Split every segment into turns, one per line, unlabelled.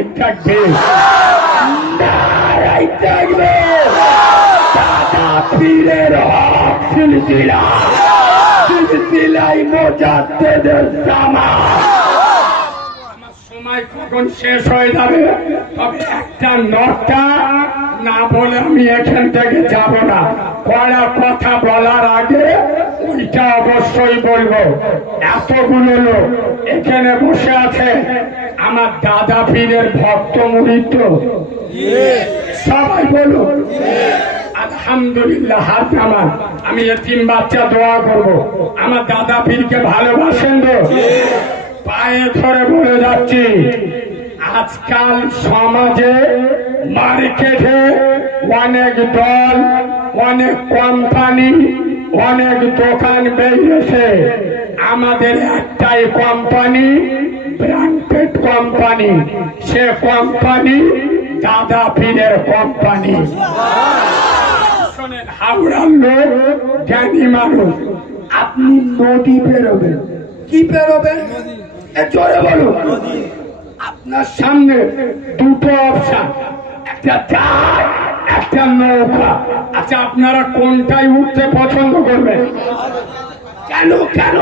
অনেক থাকবে। নারাই থাকবে। দাদা পীরের সিলসিলা। সিলসিলাই মোজাদ্দেদের জামা। শেষ হয়ে যাবে? তবে একটা নটা না বলে আমি এখান থেকে যাব না। কড়া কথা বলার আগে ওইটা অবশ্যই বলব। এতগুলো লোক এখানে বসে আছে। আমার দাদা পীরের ভক্ত মুরিত। সবাই বলুন। আলহামদুলিল্লাহ, হাত আমার আমি তিন বাচ্চা দোয়া করব। আমার দাদা পীরকে ভালোবাসেন তো? পায়ে ধরে বলে যাচ্ছি, আজকাল সমাজে মার্কেটে অনেক দল, অনেক কোম্পানি অনেক দোকান বেরিয়েছে। আমাদের একটাই কোম্পানি ব্র্যান্ডেড কোম্পানি সে কোম্পানি দাদা পীরের কোম্পানি শোনেন, হাওড়ার লোক জ্ঞানী মানুষ। আপনি নদী পেরোবেন। কি পেরোবেন? জোরে বলুন। আপনার সামনে দুটো অপশন একটা চার একটা নৌকা। আচ্ছা আপনারা কোনটাই উঠতে পছন্দ করবেন? কেন কেন?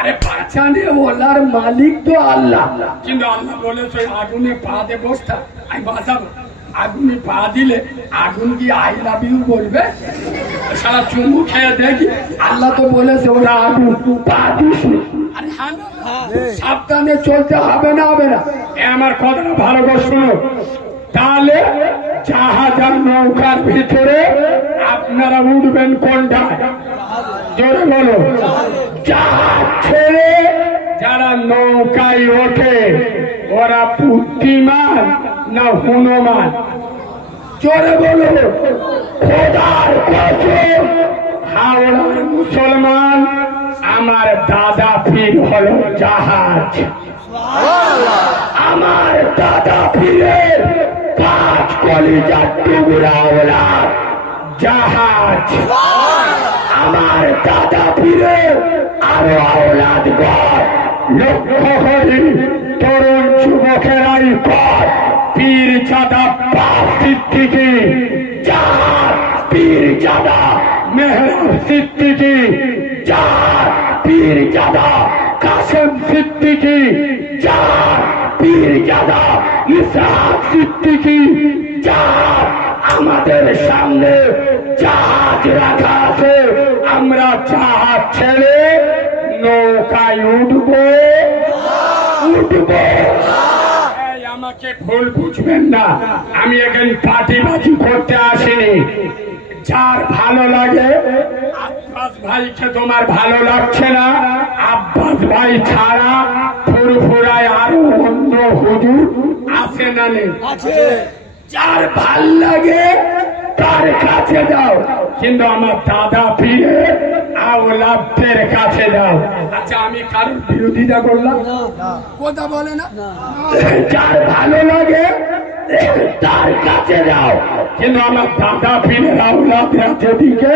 আরে বাঁচানে ওলার মালিক তো আল্লাহ। কিন্তু আল্লাহ বলেছে, আগুনে পা দে বসতা, আমি বাঁচাবো। আগুনে পা দিলে আগুন কি আই লাভ ইউ বলবে? সারা চুমু খেয়ে দেখি, আল্লাহ তো বলেছে, ওরা আগুন পা দিস? সাবধানে চলতে হবে না হবে না। এ আমার কথাটা ভালো করে শুনো। তাহলে জাহাজ আর নৌকার ভিতরে আপনারা উঠবেন কোনটায়? জোরে বলো ছেড়ে যারা নৌকায় ওঠে, ওরা বুদ্ধিমান না হনুমান? জোরে বলো, খোদার কসম হাওড়ার মুসলমান, আমার দাদা পীর হলো জাহাজ। আমার দাদা পীরের পাঁচ কলিজার টুকরা ওলা জাহাজ। আমার দাদা পীরের আরও আওলাদ গড়। লক্ষ্য করি, তরুণ যুবকেরাই পর পীর চাদা পাপ সিদ্দিকি চার পীর চাদা মেহরাব সিদ্দিকি চার পীর চাদা কাসেম সিদ্দিকি চার পীর চাদা ইসহাক সিদ্দিকি চার আমাদের সামনে জাহাজ রাখা আছে। আমরা জাহাজ ছেড়ে নৌকায় উঠবো। উঠবো। আমাকে ভুল বুঝবেন না। আমি এখানে পার্টিবাজি করতে আসিনি। যার ভালো লাগে, আব্বাস ভাইকে তোমার ভালো লাগছে না? আব্বাস ভাই ছাড়া ফুরফুরায় আরও অন্য হুজুর আছে না নেই? যার ভালো লাগে তার কাছে যাও কিন্তু আমার দাদা পীরে আওলাদের কাছে যাও আচ্ছা আমি কারোর বিরোধিতা করলাম? কথা বলে না? যার ভালো লাগে তার কাছে যাও কিন্তু আমার দাদা পীরের আওলাদরা যেদিকে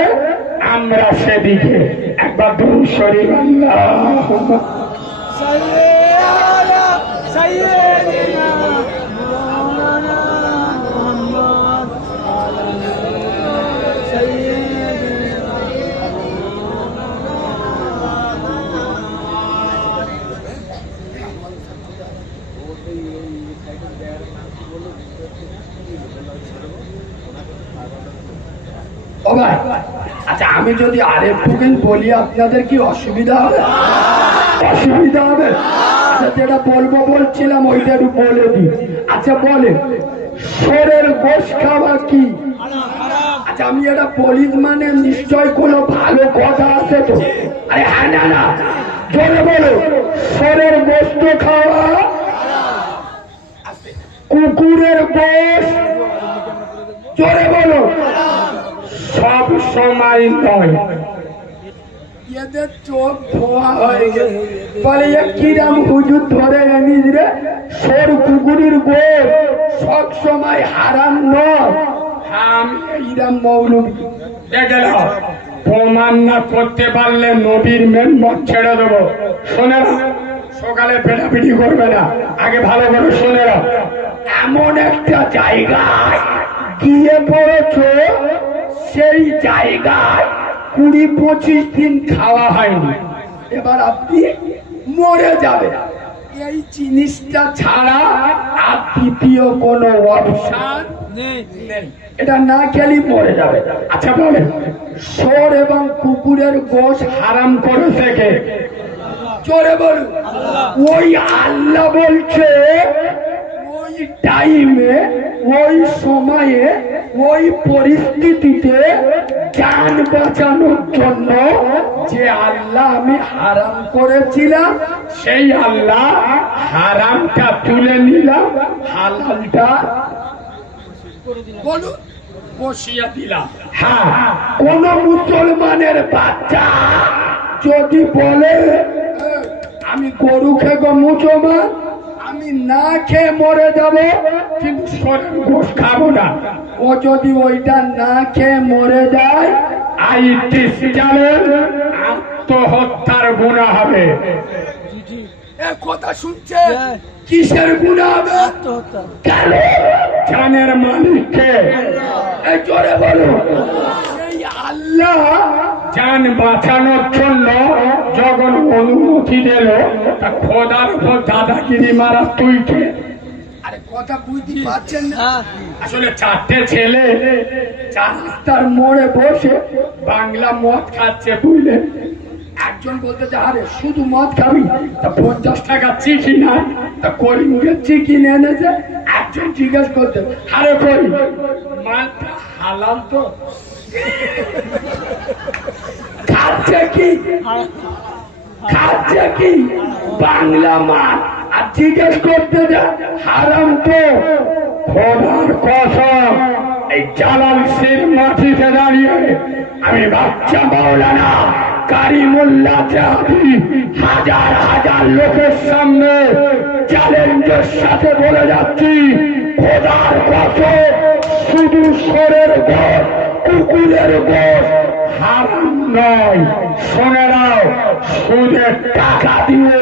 আমরা সেদিকে। একবার দূর শরীর আমি যদি আরেকটু বলি আপনাদের কি অসুবিধা হবে? অসুবিধা হবে? আচ্ছা যেটা বলব বলছিলাম, ওইটা একটু বলে দিই। আচ্ছা বলে সরের গোস খাওয়া কি? আচ্ছা আমি এটা বলি মানে নিশ্চয় কোনো ভালো কথা আছে তো? আরে হ্যাঁ না না। জোরে বলো সরের গোস্ত খাওয়া? কুকুরের গোস জোরে বলো। সব সময় নয় এদের চোখ ধোয়া হয়ে। গেছে। বলে কিরাম হুজুর ধরে এনেছ রে? সর কুকুরের গোর সব সময় হারাম নয়। আমি এইরাম মৌলবি। দেখে প্রমাণ না করতে পারলে নবীর মেম্বর ছেড়ে দেবো। শোনে
সকালে পেটাপিটি করবে না। আগে ভালো করে শোনে এমন একটা জায়গায় গিয়ে পড়েছো সেই জায়গায় কুড়ি পঁচিশ দিন খাওয়া হয়নি। এবার আপনি মরে যাবেন। এই জিনিসটা ছাড়া আর দ্বিতীয় কোনো অপশন এটা না খেলেই মরে যাবে। আচ্ছা বলেন সোর এবং কুকুরের গোশ হারাম করে থেকে জোরে বলুন। ওই আল্লাহ বলছে টাইমে ওই সময়ে ওই পরিস্থিতিতে জান বাঁচানোর জন্য যে আল্লাহ আমি হারাম করেছিলাম সেই আল্লাহ হারামটা তুলে নিলাম হালালটা বলুন। বসিয়ে দিলাম। হ্যাঁ কোন মুসলমানের বাচ্চা যদি বলে আমি গরু খেগো মুসলমান আমি না খেয়ে মরে যাব কিন্তু শরীর গোস খাব না। ও যদি ওইটা না খেয়ে মরে যায় আইটিস জানেন আত্মহত্যার গুণা হবে। এ কথা শুনছে। কিসের গুণা হবে?
আত্মহত্যা।
জানের মালিককে। জোরে বলো। আল্লাহ জান বাঁচানোর জন্য যখন অনুমতি দিল তা খোদার উপর দাদাগিরি মারা তুইকে। আরে কথা বুঝতে পারছেন না।
হ্যাঁ।
আসলে চারটে ছেলে চার রাস্তার মোড়ে বসে বাংলা মদ খাচ্ছে বুঝলেন? একজন বলতে যে আরে শুধু মদ খাবি? তা পঞ্চাশ টাকা চিকি না তা করিমুখের চিকি নিয়ে এনেছে একজন জিজ্ঞেস করতে আরে করি মালটা হালাল তো। বাংলা মাছ আর জিজ্ঞেস করতে যা হারাম তো? খোদার কসম, এই জালাল সির মাটিতে দাঁড়িয়ে আমি বাচ্চা মাওলানা কারিমুল্লাহ জাহাবি হাজার হাজার লোকের সামনে চ্যালেঞ্জের সাথে বলে যাচ্ছি, খোদার কসম, শুধু সরের ঘর কুকুরের গোশ হারাম নয়। শুনে নাও, সুদের টাকা দিয়ে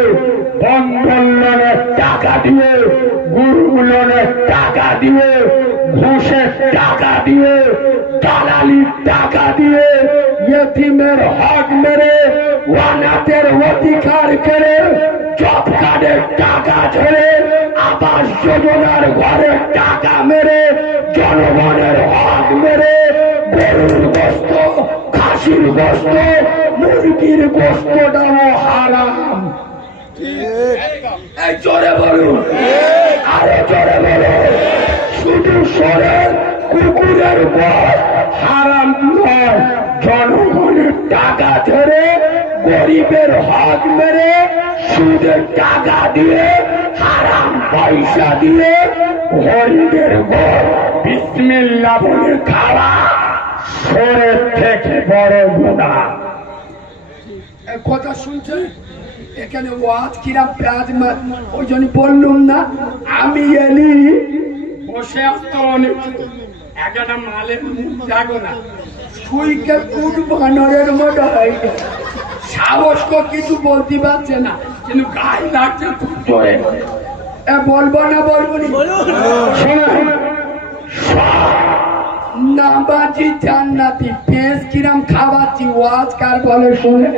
বন্ধন লোনের টাকা দিয়ে গুরু লোনের টাকা দিয়ে, ঘুষের টাকা দিয়ে, দালালির টাকা দিয়ে, ইয়েতিমের হক মেরে, ওয়ানাতের অধিকার কেড়ে, জব কার্ডের টাকা ছেড়ে, আবাস যোজনার ঘরের টাকা মেরে, জনগণের হক মেরে গরুর গোস্ত খাসির গোস্ত মুরগির গোস্তটাও হারাম। এই জোরে বলুন। আরে জোরে বলুন শুধু সরের কুকুরের গোস্ত হারাম নয়, জনগণের টাকা ছেড়ে গরিবের হক মেরে সুদের টাকা দিয়ে, হারাম পয়সা দিয়ে গরিবের ঘর বিসমিল্লা বলে খাওয়া। সরের থেকে বড় গুণা কথা শুনছে? এখানে ওয়াজ মাছ ওই জন্য বললুম না আমি এলি বসে আসতো অনেক একটা মালের মুখ যাগো না। সুইকে কুট বানরের মতো হয়ে গেছে। সাহস তো কিছু বলতে পারছে না কিন্তু গায়ে লাগছে। বলব না বলব নি? নামাজি জান্নাতি পেঁচ কিরাম খাওয়াচ্ছি ওয়াজ কার বলে শুনে?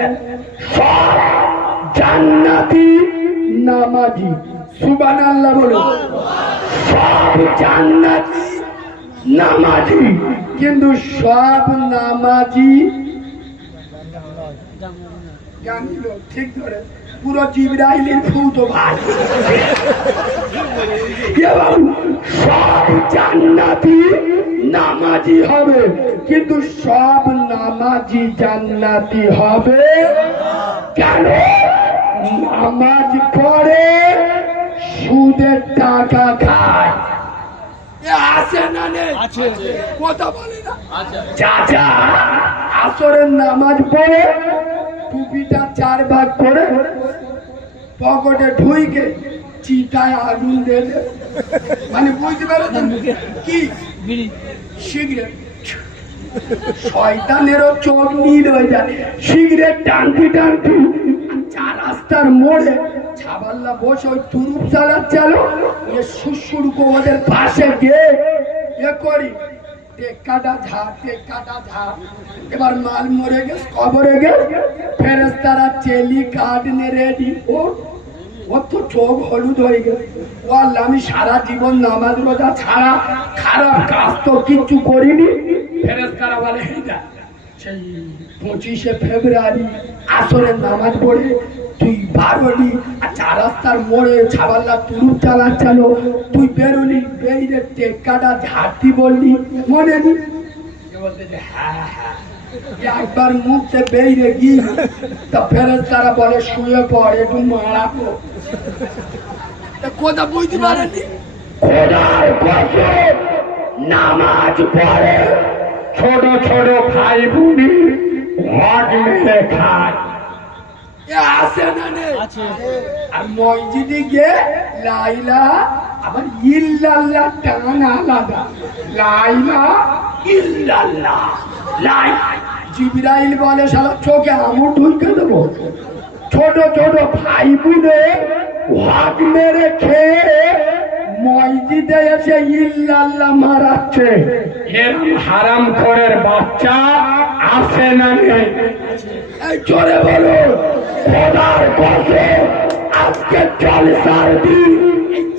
জান্নাতি নামাজি। সুবান আল্লাহ বলে। সব জান্নাতি নামাজি। কিন্তু সব নামাজি ঠিক ধরে। পুরো জিবরাইলের ফুটো ভাই। এবং সব জান্নাতি নামাজি হবে। কিন্তু সব নামাজি জান্নাতি হবে কেন? নামাজ পড়ে সুদের টাকা খায়। আছে না কথা বলে না। চাচা আসরের নামাজ পড়ে টুপিটা চার ভাগ করে পকেটে ঢুইকে চিতায় আগুন দেবে। মানে বুঝতে পেরেছেন? কি? সিগারেট। শয়তানেরও চোখ নীল হয়ে যায়। সিগারেট টানতি টানতি চার রাস্তার মোড়ে ছাবাল্লা বসে ওই তুরুপ চালাচ্ছিল এ সুসুর ওদের পাশে গিয়ে এ করি। এবার মরে কবরে রেডি ও তো চোখ হলুদ হয়ে আমি সারা জীবন নামাজ রোজা ছাড়া খারাপ কাজ তো কিচ্ছু করিনি। ফেরেস্তারা বলে এইটা পঁচিশে ফেব্রুয়ারি আসরের নামাজ পড়ে তুই বারোলি আর চার রাস্তার মোড়ে ছাবাল্লা তুরুপ চালাচ্ছালো। তুই বেরোলি বেরিয়ে টেক্কাটা ঝাড়তি বললি, মনে নি বলতে হ্যাঁ হ্যাঁ একবার মুখতে বেরিয়ে গিয়ে তা ফেরত তারা বলে, শুয়ে পড়, একটু মারাবো কথা বুঝতে পারেনি নামাজ পড়ে। ছোট ছোট ভাই বোনি ঘট খায় না
আছে।
আর মসজিদে গিয়ে লাইলা আবার ইল্লাল্লাহ টান আলাদা। লাইলা ইল্লাল্লাহ লাই। জিবরাইল বলে চোখে আমুর ঢুকে দেবো। ছোট ছোট ভাই বোনে হাত মেরে খেয়ে মসজিদে এসে ইল্লাল্লাহ মারাচ্ছে। হারাম করের বাচ্চা আসে না নেই? জোরে বলো খোদার কসম আজকে জলসার দিন।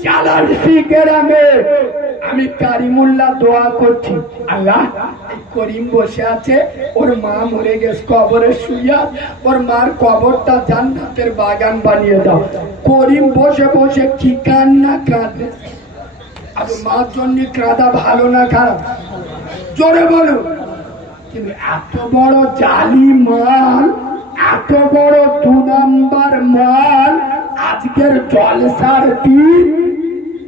জালালসি গ্রামে আমি কারিমুল্লাহ দোয়া করছি। আল্লাহ করিম বসে আছে, ওর মা মরে গেছে, কবরে শুইয়া ওর মার কবরটা জান্নাতের বাগান বানিয়ে দাও। করিম বসে বসে কি কান্না কাঁদে? আর মার জন্য কাঁদা ভালো না খারাপ? জোরে বলুন। কিন্তু এত বড় জালি মাল এত বড় দু নাম্বার মাল, আজকের জলসার দিন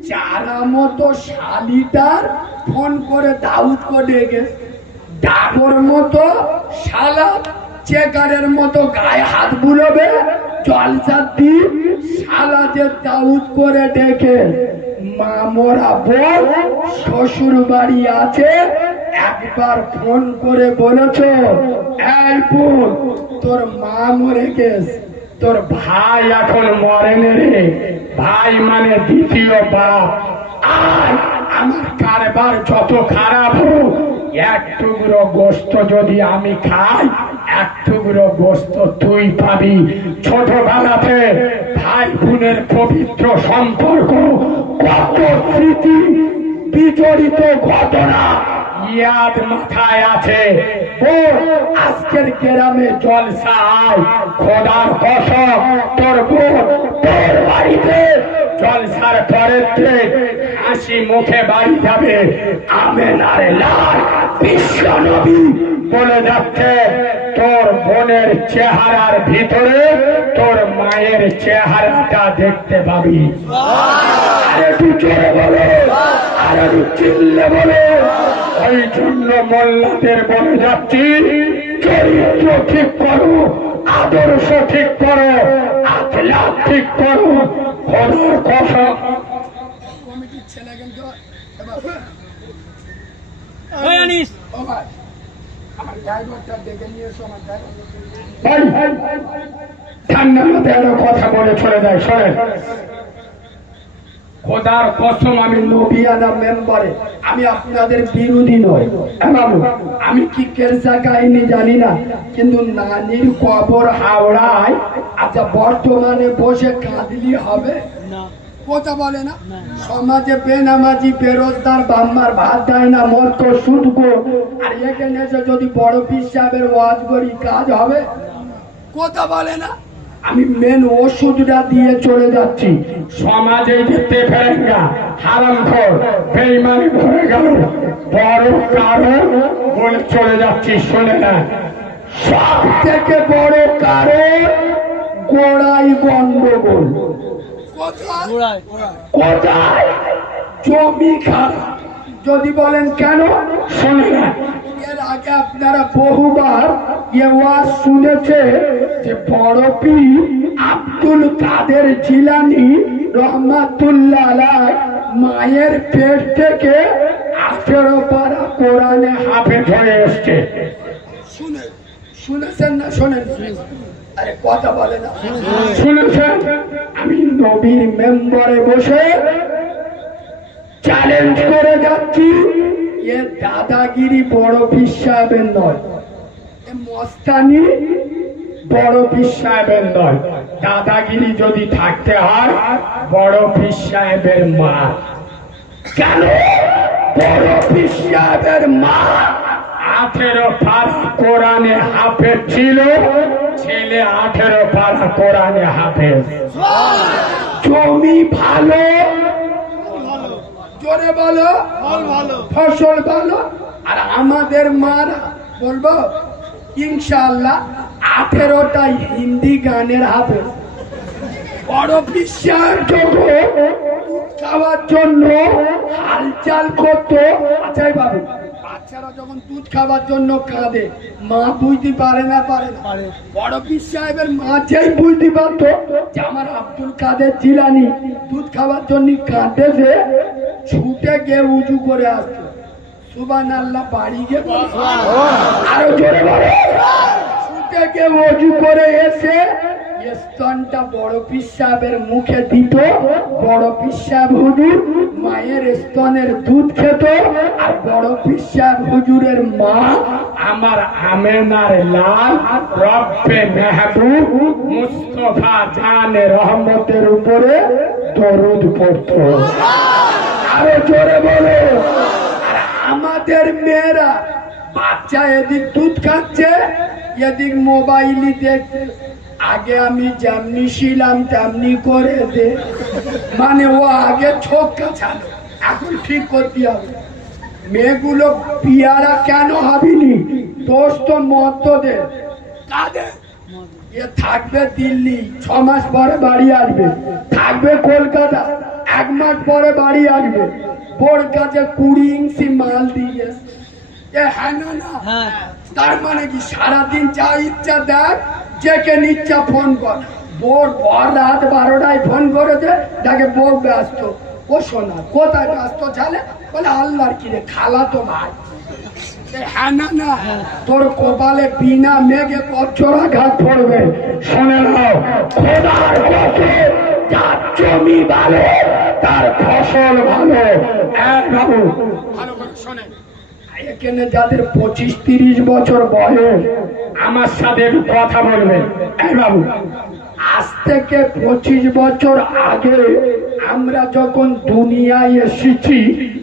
চারা মতো শালিটার ফোন করে দাউদ করে গেছে, ডাবর মতো শালা চেকারের মতো গায়ে হাত বুলবে, জলসার দিন শালা যে দাউদ করে ডেকে মামরা বল শ্বশুর বাড়ি আছে একবার ফোন করে বলেছ তোর মা মরে গেছে। তোর ভাই এখন মরেনি রে। ভাই মানে দ্বিতীয় বাপ। আর আমার কারবার যত খারাপ হোক, এক টুকরো গোস্ত যদি আমি খাই, এক টুকরো গোস্ত তুই পাবি। ছোটবেলাতে ভাই বোনের পবিত্র সম্পর্ক, কত স্মৃতি, বিচরিত ঘটনা। ইয়াদ মাথায় আছে। ও, আজকের গ্রামে জলসা আয় খোদার কসম, তোর তোর বাড়িতে। জলসার পরের দিন হাসি মুখে বাড়ি যাবে। আমেনার লাল, বিশ্ব নবী বলে যাচ্ছে, তোর বোনের চেহারার ভিতরে তোর মায়ের চেহারাটা দেখতে পাবি। আর একটু জোরে বলো। চিল্লে বলো ওই জন্য মোল্লাদের বলে যাচ্ছি চরিত্র ঠিক করো আদর্শ ঠিক করো ঠিক করো কথা কমিটির ছেলে কিন্তু কথা বলে চলে যায় শোনেন। খোদার কসম আমি নবিয়ানা মেম্বারে। আমি আপনাদের বিরোধী নই। হ্যাঁ বাবু আমি কি কেরসা কাহিনী জানি না। কিন্তু নানির কবর হাওড়ায় আচ্ছা বর্তমানে বসে কাঁদলি হবে।
না।
কথা বলে না। সমাজে বেনামাজি বেরোজগার বাম্মার ভাত দেয় না মত শুধকো আর এখানে এসে যদি বড় পীর সাহেবের ওয়াজ করি কাজ হবে? কথা বলে না। আমি মেন ওষুধটা দিয়ে চলে যাচ্ছি। সমাজে যেতে ফেরেঙ্গা হারাম খোর বেইমানি ভরে গেল। বড় কারণ বলে চলে যাচ্ছি শুনে না। সব থেকে বড় কারণ গোড়াই গন্ডগোল। কোথায় জমি খারাপ। যদি বলেন কেন? শোনে না। আগে আপনারা বহুবার শুনেছে যে বড় পীর আব্দুল কাদের জিলানি রহমাতুল্লাহ মায়ের পেট থেকে আঠেরো পারা কোরআনে হাফেজ হয়ে এসছে। শুনে শুনেছেন না শোনেন? আরে কথা বলে না। শুনেছেন? আমি নবীর মেম্বারে বসে চ্যালেঞ্জ করে যাচ্ছি। এ দাদাগিরি বড় পীর সাহেবের নয়। এ মস্তানি বড় পীর সাহেবের নয়। দাদাগিরি যদি থাকতে হয় বড় পীর সাহেবের মা। কেন? বড় পীর সাহেবের মা আঠেরো পারা কোরআনে হাফেজ ছিল ছেলে আঠেরো পারা কোরআনে হাফেজ। জমি ভালো জোরে বলো। ফসল ভালো আর আমাদের মারা বলব ইনশাল্লাহ আঠেরোটা হিন্দি গানের হাফেজ বড় বিশ্বাস যোগ্য খাওয়ার জন্য হালচাল করতো। আচ্ছা বাবু বাচ্চারা যখন দুধ খাওয়ার জন্য কাঁদে মা বুঝতে পারে না পারে না? বড় পীর সাহেবের মা যেই বুঝতে পারতো যে আমার আব্দুল কাদের জিলানি দুধ খাওয়ার জন্য কাঁদেছে ছুটে গিয়ে উঁচু করে আসতো সুবান আল্লাহ বাড়ি গিয়ে আরও জোরে ছুটে গিয়ে উঁচু করে এসে স্তনটা বড় পীর সাহেবের মুখে দিত। বড় পীর সাহেব হুজুর মায়ের স্তনের দুধ খেত। আর বড় পীর সাহেব হুজুরের মা আমার আমেনার লাল রব্বে মেহবুব মুস্তফা জানে রহমতের উপরে দরুদ পড়ত। আরও জোরে বলো। আমাদের মেয়েরা বাচ্চা এদিক দুধ খাচ্ছে, এদিক মোবাইলই দেখছে আগে আমি যেমনি ছিলাম তেমনি করে দে। মানে ও আগে ছোক্কা ছাড়ো এখন ঠিক করতে হবে। মেয়েগুলো পিয়ারা কেন হবিনি? দোষ তো মদ্যদের। কাদের? এ থাকবে দিল্লি, ছ মাস পরে বাড়ি আসবে। থাকবে কলকাতা। এক মাস পরে বাড়ি আসবে। বোর কাছে কুড়ি ইঞ্চি মাল দিয়ে এ হ্যাঁ না না।
হ্যাঁ।
তার মানে কি সারাদিন যা ইচ্ছা দেখ যেকে নিচ্ছা ফোন কর। বোর ভর রাত বারোটায় ফোন করেছে তাকে বউ ব্যস্ত। ও শোনা কোথায় ব্যস্ত ছালে? বলে আল্লাহর কিরে খালা তো ভাই। হ্যাঁ না না। তোর কপালে বিনা মেঘে পচরা ঘাট পড়বে। শোনে নাও খোদার কাছে যার জমি ভালো তার ফসল ভালো। বাবু ভালো করে শোনেন। এখানে যাদের পঁচিশ তিরিশ বছর বয়স আমার সাথে একটু কথা বলবেন। বাবু আজ থেকে পঁচিশ বছর আগে আমরা যখন দুনিয়ায় এসেছি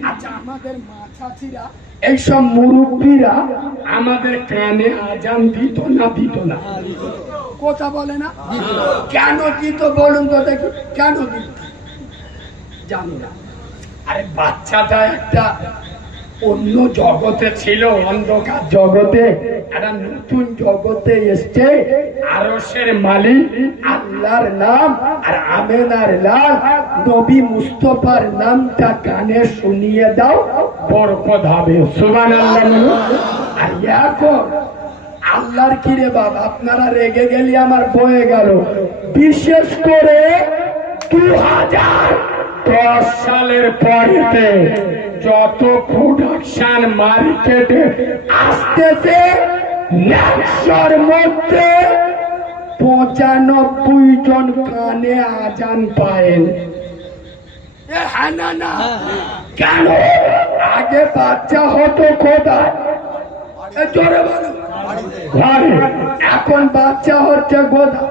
আচ্ছা আমাদের মা চাচিরা এইসব মুরব্বীরা আমাদের কানে আজান দিত না দিত না। কথা বলে না। কেন দিত বলুন তো দেখি কেন দিত? জানি না। আরে বাচ্চাটা একটা অন্য জগতে ছিল অন্ধকার জগতে। একটা নতুন জগতে এসছে। আরসের মালিক আল্লাহর নাম আর আমেনার লাল। নবী মুস্তফার নামটা কানে শুনিয়ে দাও বরকত হবে। সুবান আল্লাহ আর এখন আল্লাহর কিরে বাবা আপনারা রেগে গেলে আমার বয়ে গেল। বিশেষ করে দু হাজার দশ সালের পরেতে। যত প্রোডাকশন মার্কেটে আসতেছে, একশোর মধ্যে পঁচানব্বই জন কানে আজান পায়েন। না। কেন? আগে বাচ্চা হতো কোথায়? এখন বাচ্চা হচ্ছে কোথায়?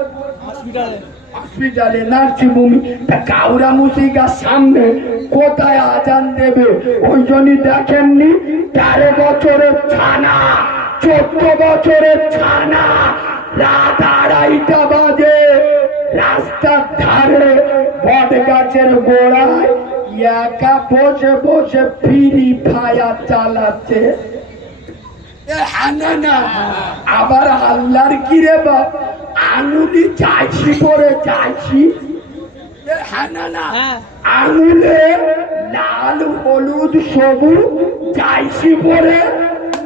হসপিটালে
তা কাউরা মুসিকার সামনে কোথায় আজান দেবে? ওই দেখেননি? তেরো বছরের ছানা, চোদ্দ বছরের ছানা, রাত আড়াইটা বাজে। রাস্তার ধারে বট গাছের গোড়ায় একা বসে বসে ফ্রি ফায়ার চালাচ্ছে। আবার আল্লাহর কি রে বাপ আঙুলি চাইছি করে চাইছি। হ্যাঁ। আঙুলে লাল হলুদ সবুজ চাইছি করে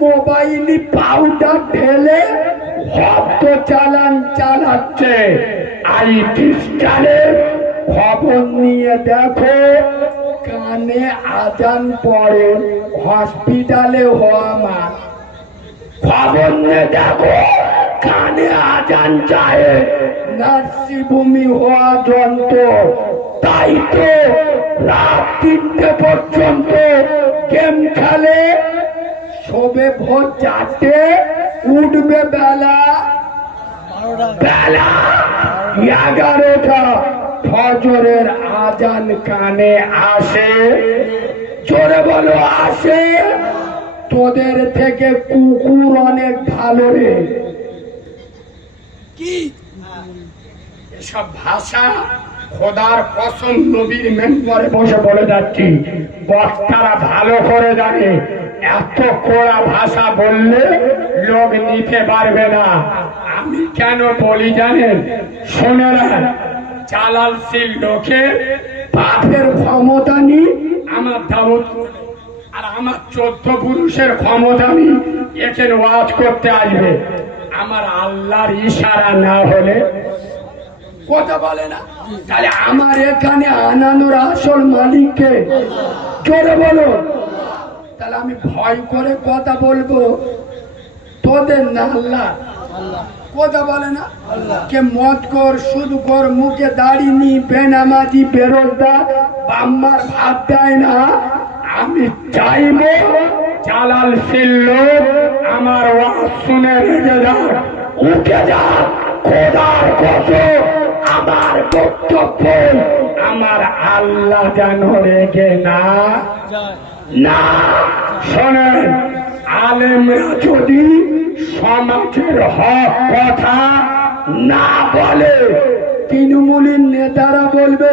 মোবাইলে পাউডার ঢেলে শব্দ চালান চালাচ্ছে। আই খ্রিস্টানে খবর নিয়ে দেখো কানে আজান পড়ে হসপিটালে হওয়া মা নিয়ে দেখো, কানে আজান যায় নার্সিভূমি হওয়া যন্ত্র, তাই তো রাত তিনটে পর্যন্ত গেম খেলে। শোবে ভোর চারটে, উঠবে বেলা। বেলা এগারোটা, ফজরের আজান কানে আসে। জোরে বলো, আসে। তোদের থেকে কুকুর অনেক ভালো রে।
কি?
এসব ভাষা খোদার কসম নবীর মেম্বরে বসে বলে যাচ্ছি। বক্তারা ভালো করে জানে এত কড়া ভাষা বললে লোক নিতে পারবে না। আমি কেন বলি জানেন? শোনে না। সিল লোকে বাপের ক্ষমতা নি আমার আর আমার চোদ্দ পুরুষের ক্ষমতা আমি এখানে ওয়াজ করতে আসবে। আমার আল্লাহর ইশারা না হলে কথা বলে না। তাহলে আমার এখানে আনানোর আসল মালিককে জোরে বলো। তাহলে আমি ভয় করে কথা বলব। তোদের না আল্লাহ। কথা বলে না। কে মদ কর, সুদ কর, মুখে দাড়ি নি, বেনামাজি, বেরোজগার, বাম্মার ভাত দেয় না। আমি চাইব জালাল সিল্ল আমার ওয়াজ শুনে রেগে যাক। উঠে যাক, খোদার কত আমার বক্তব্য, আমার আল্লাহ যেন রেগে না। না, শোনেন, আলেমরা যদি সমাজের হক কথা না বলে, তৃণমূলের নেতারা বলবে,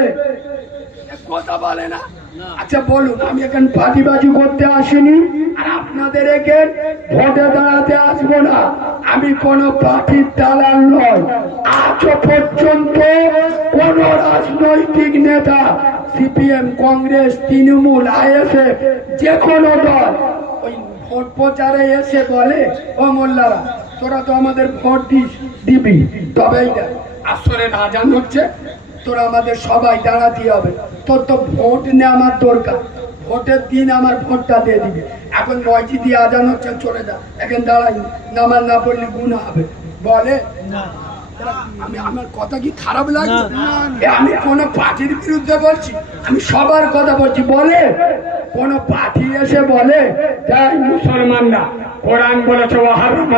কথা বলে না। আচ্ছা বলুন, আমি এখানে ফাঁকিবাজি করতে আসিনি, আর আপনাদের এখানে ভোটে দাঁড়াতে আসব না। আমি কোন পার্টির দালাল নয় আজও পর্যন্ত কোন রাজনৈতিক নেতা, সিপিএম, কংগ্রেস, তৃণমূল, আইএসএফ, যে কোনো দল, ওই ভোট প্রচারে এসে বলে, ও মোল্লারা, তোরা তো আমাদের ভোট দিবি। তবেই আসলে রাজান হচ্ছে। তোরা আমাদের সবাই দাঁড়াতে হবে। তোর তো ভোট নেওয়ার দরকার। ভোটের দিন আমার ভোটটা দিয়ে দিবি। এখন নয়টি দিয়ে আজান হচ্ছে চলে যা। এখন দাঁড়াই। নামাজ না পড়লে গুণা হবে। বলে?
না।
আমি আমার কথা কি খারাপ লাগছে? আমি কোন পার্টির বিরুদ্ধে বলছি। আমি সবার কথা বলছি। বলে? কোন পার্টি এসে বলে? যাই মুসলমানরা কোরআন বলেছে হারাম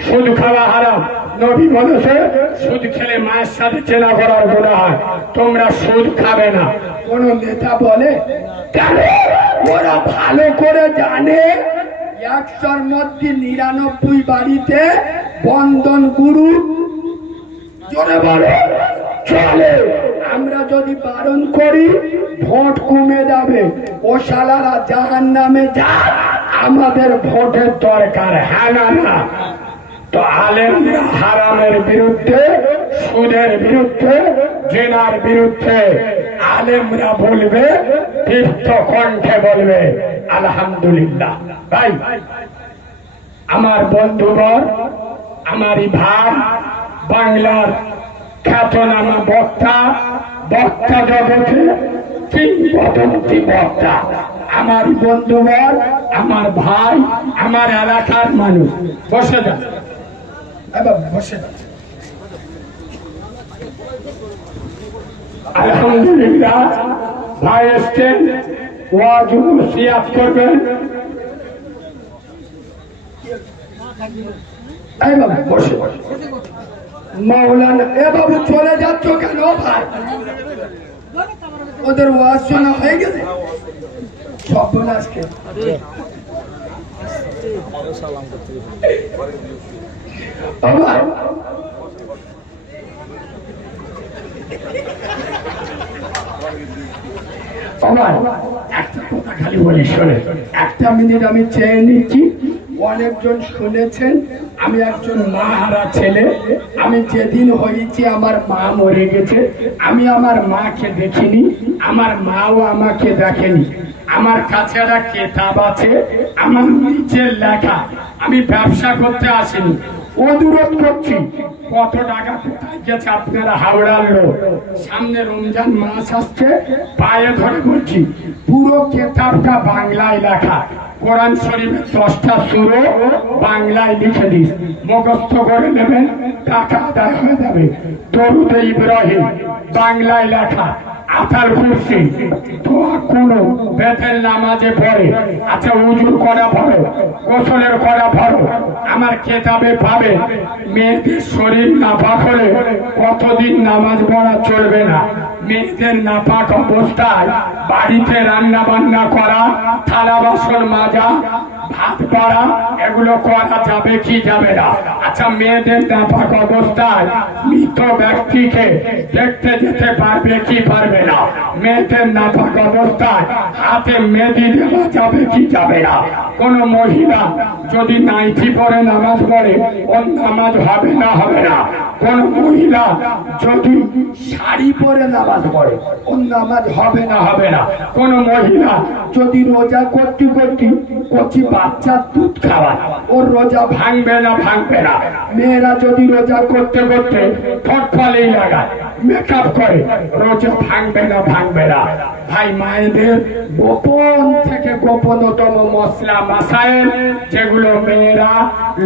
সুদ খাওয়া হারাম। নবী বলেছে, সুদ খেলে মায়ের সাথে চেনা করার গুণা হয়। তোমরা সুদ খাবে না। কোন নেতা বলে ওরা ভালো করে জানে একশোর মধ্যে নিরানব্বই বাড়িতে বন্ধন গুরু। জোরে বলো, চলে। আমরা যদি বারণ করি, ভোট কমে যাবে। ও শালারা জাহান নামে যা আমাদের ভোটের দরকার। হ্যাঁ না না। তো আলেম হারামের বিরুদ্ধে সুদের বিরুদ্ধে জেনার বিরুদ্ধে আলেমরা বলবে তীর্থ কণ্ঠে বলবে আলহামদুলিল্লাহ। ভাই আমার বন্ধুগণ আমারই ভাই বাংলার খ্যাতনামা বক্তা বক্তা জগতে কিংবদন্তি বক্তা। আমার বন্ধুগণ আমার ভাই আমার এলাকার মানুষ। বসে যা এ বাবা, বসে আলহামদুলিল্লাহ ভাই এসছেন ওয়াজ সিয়াত করবেন বসে মাওলানা এ বাবু চলে যাচ্ছ কেন ভাই? ওদের ওয়াজ শোনা হয়ে গেছে? সব বলে আজকে একটা কথা খালি শোনে। একটা মিনিট আমি চেয়ে নিচ্ছি। অনেকজন শুনেছেন, আমি একজন মা হারা ছেলে। আমি যেদিন হয়েছি আমার মা মরে গেছে। আমি আমার মাকে দেখিনি, আমার মাও আমাকে দেখেনি। আমার কাছে একটা কেতাব আছে, আমার নিচের লেখা, আমি ব্যবসা করতে আসিনি। অনুরোধ করছি, কত টাকা কোথায় গেছে আপনারা হাওড়ার লোক সামনে রমজান মাস আসছে, পায়ে ধরে বলছি, পুরো কেতাবটা বাংলায় লেখা কোরআন শরীফের দশটা সুরো বাংলায় লিখে দিস। মুখস্থ করে নেবেন, টাকা আদায় হয়ে যাবে। দরুদে ইব্রাহিম বাংলায় লেখা আতাল কুরসি। দোয়া কোনো বেতের নামাজে পড়ে। আচ্ছা উজুর করা ভালো গোসলের করা ভালো আমার কেতাবে পাবে, মেয়েদের শরীর নাপাক হলে কতদিন নামাজ পড়া চলবে না। মেয়েদের নাপাক অবস্থায় বাড়িতে রান্না বান্না করা, থালা বাসন মাজা ভাত পাড়া এগুলো করা যাবে কি যাবে না? আচ্ছা মেয়েদের অবস্থায় মৃত ব্যক্তিকে দেখতে যেতে পারবে কি পারবে না? মেয়েদের অবস্থায় হাতে মেহেদি দেওয়া যাবে কি যাবে না? কোন মহিলা যদি নাইটি পরে নামাজ পড়ে, ওর নামাজ হবে না হবে না। কোন মহিলা যদি শাড়ি পরে নামাজ পড়ে, ওর নামাজ হবে না হবে না। কোন মহিলা যদি রোজা করতে করতে কচি বাচ্চার দুধ খাওয়ায়। ওর রোজা ভাঙবে না ভাঙবে না। মেয়েরা যদি রোজা করতে করতে ফটফলেই লাগায় মেকআপ করে, রোজা ভাঙবে না ভাঙবে না। ভাই, মায়েদের গোপন থেকে গোপনতম মশলা মাসাইল যেগুলো মেয়েরা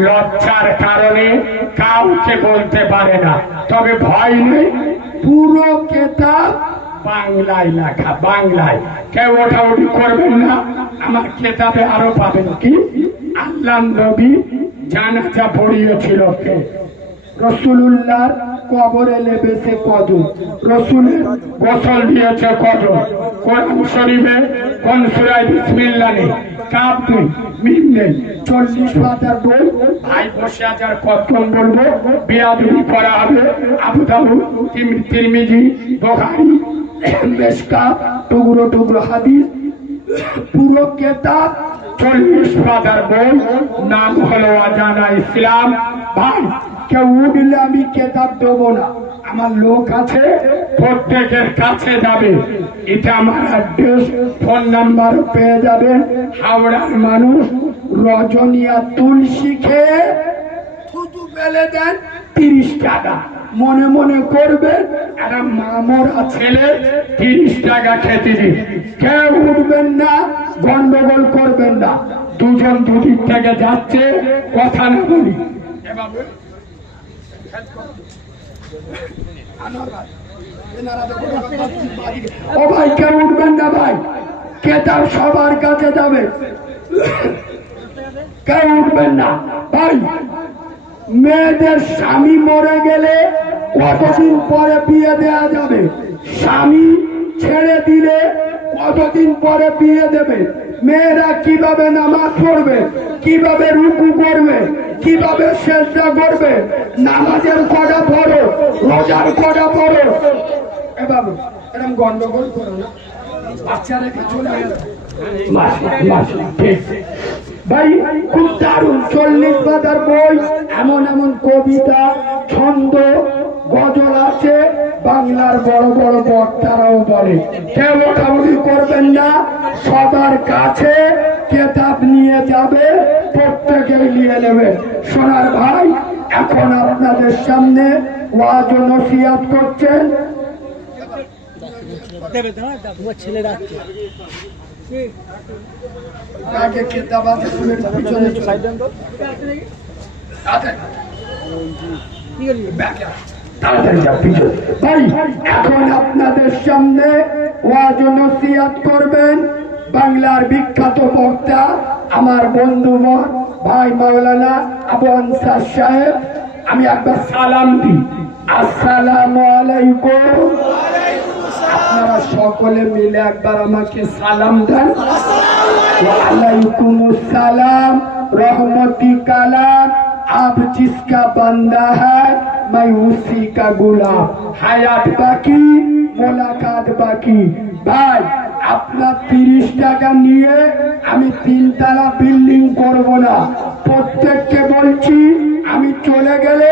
লজ্জার কারণে কাউকে বলতে পারে না। তবে ভয় নেই, পুরো কেতাব বাংলায় লেখা, বাংলায়। কেউ ওঠা উঠি করবেন না, আমার কেতাবে আরও পাবেন কি? আল্লাহ নবী জানাজা পড়িয়েছিল কে? রসুল্লাহর কবরে লেবেছে কদম রসুলের গোসল দিয়েছে কদম কোরআন শরীফে কোন সুরাই বিসমিল্লা নেই? কাপ নেই, মিম নেই। চল্লিশ পাতার বই, ভাই বসে হাজার কতক্ষণ বলব? বিয়াদুরি করা হবে, আবু দাবু তিরমিজি বোখারি। টুকরো টুকরো হাদিস, পুরো কেতাব, চল্লিশ পাতার বই, নাম হলো আজানা ইসলাম। ভাই, কেউ উঠলে আমি কেতাব দেবো না। আমার লোক আছে, প্রত্যেকের কাছে যাবে। এটা আমার অ্যাড্রেস, ফোন নাম্বার পেয়ে যাবে। হাওড়ার মানুষ রজনিয়া তুলসী খেয়ে থুতু ফেলে দেন। তিরিশ টাকা। মনে মনে করবেন একটা মামরা ছেলে, তিরিশ টাকা খেতে দিন কেউ উঠবেন না, গন্ডগোল করবেন না। দুজন দুদিক থেকে যাচ্ছে, কথা না বলি। ও ভাই, কেউ উঠবেন না ভাই। কেতাব সবার কাছে যাবে। কেউ উঠবেন না। ভাই মেয়েদের স্বামী মরে গেলে কতদিন পরে বিয়ে দেওয়া যাবে? স্বামী ছেড়ে দিলে কতদিন পরে বিয়ে দেবে? মেয়েরা কীভাবে নামাজ পড়বে? কীভাবে রুকু করবে? কীভাবে চেষ্টা করবে? নামাজের কটা পড়ো, রোজার কটা পড়ো। এভাবে এরকম গন্ডগোল করো না। বাচ্চা রেখে চলে গেল? ভাই, খুব দারুণ। চল্লিশ পাতার বই, এমন এমন কবিতা, ছন্দ, গজল আছে, বাংলার বড় বড় বক্তারাও বলে। কেউ মোটামুটি করবেন না, সবার কাছে কেতাব নিয়ে যাবে প্রত্যেকে নিয়ে নেবে। সোনার ভাই, এখন আপনাদের সামনে ওয়াজ ও নসিহাত করছেন।
ছেলে ডাকছে।
আগে পিছনে চলে। তাড়াতাড়ি।
কি করবি
পিছনে। ভাই এখন আপনাদের সামনে ওয়াজ ও নসিহাত করবেন বাংলার বিখ্যাত বক্তা আমার বন্ধু ভাই মাওলানা আবু আনসার সাহেব আমি একবার সালাম দিই আসসালামু আলাইকুম আপনারা সকলে মিলে একবার আমাকে সালাম দেন वालेकुम सलाम रहमती कलाम आप जिसका बंदा है मैं उसी का गुलाम হায়াত বাকি মোলাকাত বাকি ভাই আপনার তিরিশ টাকা নিয়ে আমি তিনতলা বিল্ডিং করব না প্রত্যেককে বলছি আমি চলে গেলে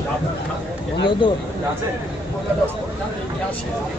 সাইয়েদেনা মাওলানা বন্ধ তো